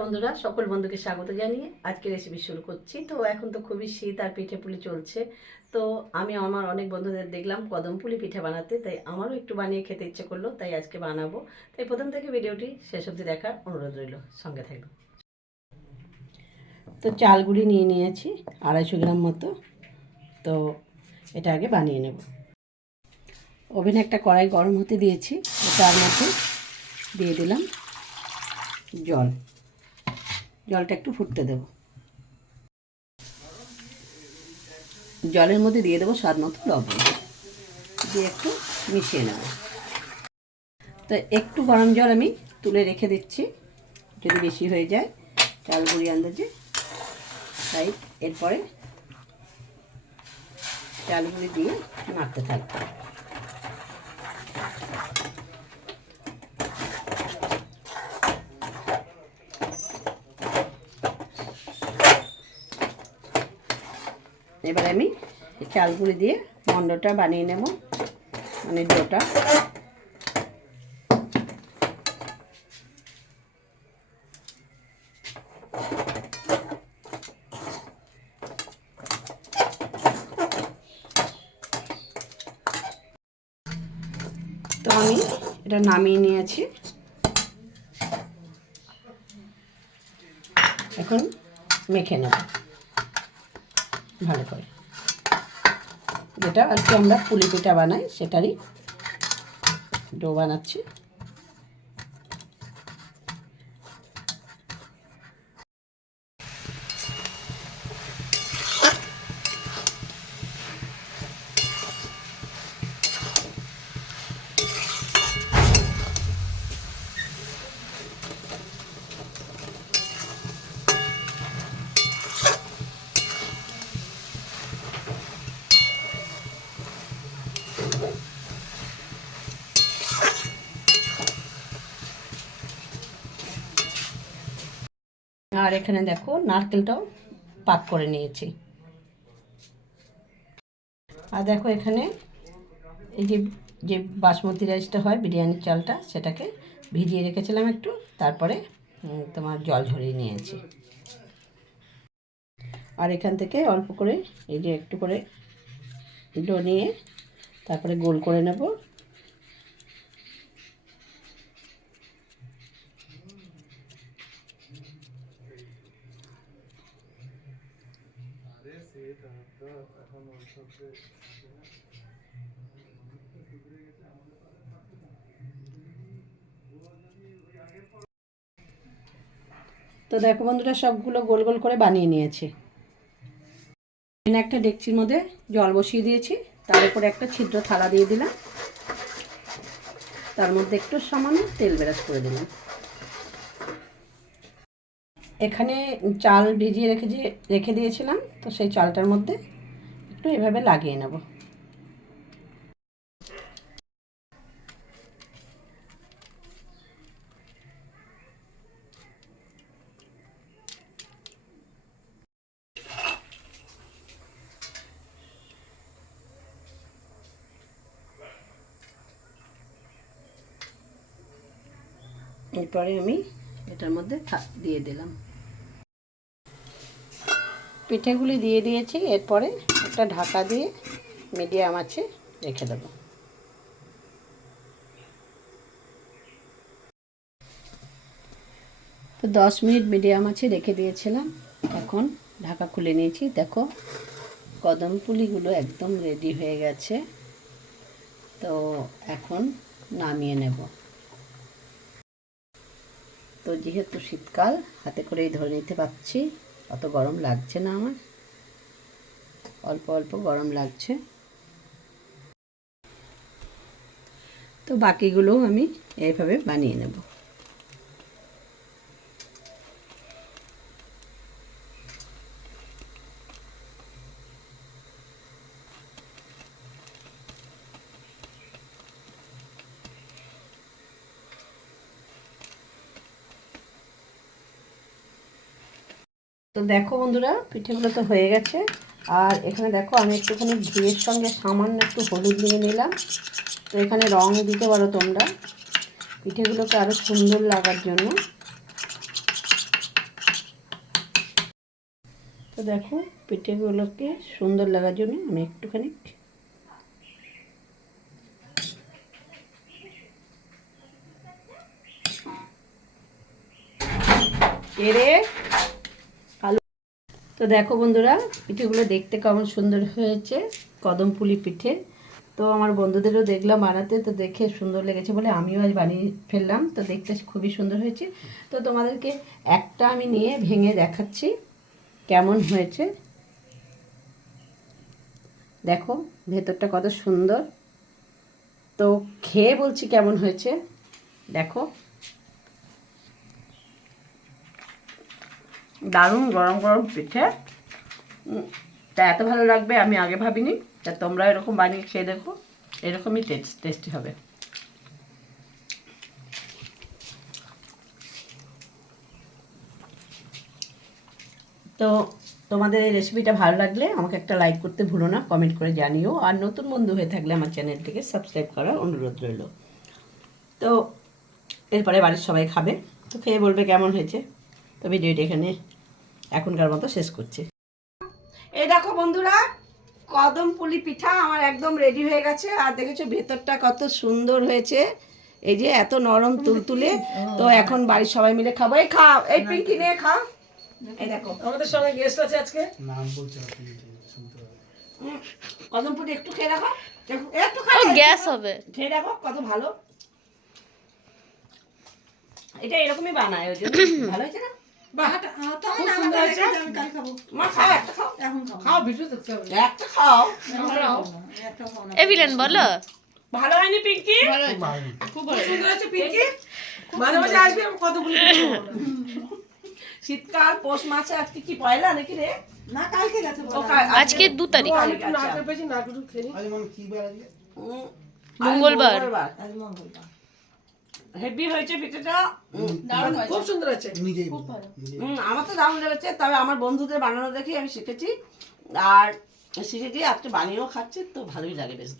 বন্ধুরা, সকল বন্ধুকে স্বাগত জানিয়ে আজকে রেসিপি শুরু করছি। তো এখন তো খুবই শীত আর পিঠে পুলি চলছে। তো আমি আমার অনেক বন্ধুদের দেখলাম কদম পুলি পিঠে বানাতে, তাই আমারও একটু বানিয়ে খেতে ইচ্ছে করল, তাই আজকে বানাবো। তাই প্রথম থেকে ভিডিওটি শেষ অবধি দেখার অনুরোধ রইল। সঙ্গে থাকবে। তো চাল গুঁড়ি নিয়ে নিয়েছি, আড়াইশো গ্রাম মতো। তো এটা আগে বানিয়ে নেব। ওভেনে একটা কড়াই গরম হতে দিয়েছি, তার মধ্যে দিয়ে দিলাম জল। জলটা একটু ফুটতে দেব। জলের মধ্যে দিয়ে দেবো স্বাদ মতো লবণ। দিয়ে একটু মিশিয়ে নেব। তো একটু গরম জল আমি তুলে রেখে দিচ্ছি, যদি বেশি হয়ে যায়, চাল গুঁড়ি আন্দাজে। তাই এরপরে চালগুলি দিয়ে নাড়তে থাকব। এবার আমি চালগুলি দিয়ে মন্ডটা বানিয়ে নেব মানে ডোটা। তো আমি এটা নামিয়ে নিয়েছি। এখন মেখে নেব। ভালো করে। যেটা আর কি আমরা পুলি পিঠা বানাই, সেটারই ডো বানাচ্ছি। আর এখানে দেখো নারকেলটাও পাক করে নিয়েছি। আর দেখো এখানে এই যে যে বাসমতি রাইসটা হয়, বিরিয়ানির চালটা, সেটাকে ভিজিয়ে রেখেছিলাম একটু, তারপরে তোমার জল ঝরিয়ে নিয়েছি। আর এখান থেকে অল্প করে এই যে একটু করে ডো নিয়ে তারপরে গোল করে নেব। তো দেখো বন্ধুরা, সবগুলো গোল গোল করে বানিয়ে নিয়েছি। একটা ডেকচির মধ্যে জল বসিয়ে দিয়েছি, তার উপরে একটা ছিদ্র থালা দিয়ে দিলাম। তার মধ্যে একটু সামান্য তেল বেরাস করে দিলাম। এখানে চাল ভিজিয়ে রেখে যে, রেখে দিয়েছিলাম, তো সেই চালটার মধ্যে একটু এভাবে লাগিয়ে নেব। এরপরে আমি এটার মধ্যে দিয়ে দিলাম। পিঠেগুলি দিয়ে দিয়েছি, এরপরে একটা ঢাকা দিয়ে মিডিয়াম আছে রেখে দেবো। তো দশ মিনিট মিডিয়াম আছে রেখে দিয়েছিলাম, এখন ঢাকা খুলে নিয়েছি। দেখো কদম পুলিগুলো একদম রেডি হয়ে গেছে। তো এখন নামিয়ে নেব। তো যেহেতু শীতকাল, হাতে করেই ধরে নিতে পারছি। অত গরম লাগছে না আমার। অল্প অল্প গরম লাগছে। তো বাকিগুলোও আমি এইভাবে বানিয়ে নেব। তো দেখো বন্ধুরা, পিঠেগুলো তো হয়ে গেছে। আর এখানে দেখো, আমি একটুখানি ঘিয়ের সঙ্গে সামান্য একটু হলুদ দিয়ে নিলাম। তো এখানে রং দিতে পারো তোমরা। পিঠেগুলোকে আরও সুন্দর লাগার জন্য। তো দেখো, পিঠেগুলোকে সুন্দর লাগার জন্য আমি একটুখানি এরে তো দেখো বন্ধুরা, পিঠেগুলো দেখতে কেমন সুন্দর হয়েছে, কদম পুলি পিঠে। তো আমার বন্ধুদেরও দেখলাম বানাতে, তো দেখে সুন্দর লেগেছে বলে আমিও আজ বানিয়ে ফেললাম। তো দেখতে খুবই সুন্দর হয়েছে। তো তোমাদেরকে একটা আমি নিয়ে ভেঙে দেখাচ্ছি কেমন হয়েছে। দেখো, ভেতরটা কত সুন্দর। তো খেয়ে বলছি কেমন হয়েছে। দেখো। দারুণ গরম গরম পিঠে। তা এত ভালো লাগবে আমি আগে ভাবিনি। তা তোমরা এরকম বানিয়ে খেয়ে দেখো, এরকমই টেস্ট টেস্টি হবে। তো তোমাদের এই রেসিপিটা ভালো লাগলে আমাকে একটা লাইক করতে ভুলো না কমেন্ট করে জানিও। আর নতুন বন্ধু হয়ে থাকলে আমার চ্যানেলটিকে সাবস্ক্রাইব করার অনুরোধ রইল। তো এরপরে বাড়ির সবাই খাবে। তো খেয়ে বলবে কেমন হয়েছে? তো ভিডিওটি এখানে এখনকার মতো শেষ করছি। এই দেখো বন্ধুরা কদম পুলি পিঠা আমার একদম রেডি হয়ে গেছে। আর দেখেছ ভেতরটা কত সুন্দর হয়েছে। এই যে এত নরম তুলতুলে। তো এখন বাড়ির সবাই মিলে খাব। এই খাও এই পিঙ্কি নিয়ে খাও। এই দেখো। আমাদের সঙ্গে গেস্ট আছে আজকে? নাম কদম পুলি একটু খেয়ে দেখো। দেখো, একটু খাও গ্যাস হবে। খেয়ে দেখো কত ভালো। এটা এরকমই বানায় ওই জন্য ভালো হয়েছে না? খুব সুন্দর হয়েছে। মা খাও। একটা খাও। খাও ভিডিও দেখতে হবে একটা খাও এভিলেন বলো। ভালো হয়নি পিঙ্কি? খুব সুন্দর হয়েছে পিঙ্কি? মাঝে মাঝে আসবি আমি কতগুলো শীতকাল পৌষ মাসে আজকে কি পয়লা নাকি রে? না কালকে গেছে আজকে দু তারিখ। মঙ্গলবার। মঙ্গলবার। হেভি হয়েছে পিঠেটা। খুব সুন্দর হয়েছে। আমার তো দারুণ লেগেছে তবে আমার বন্ধুদের বানানো দেখেই আমি শিখেছি। আর শিখেছি আজকে বানিয়েও খাচ্ছি তো ভালোই লাগে বেশ।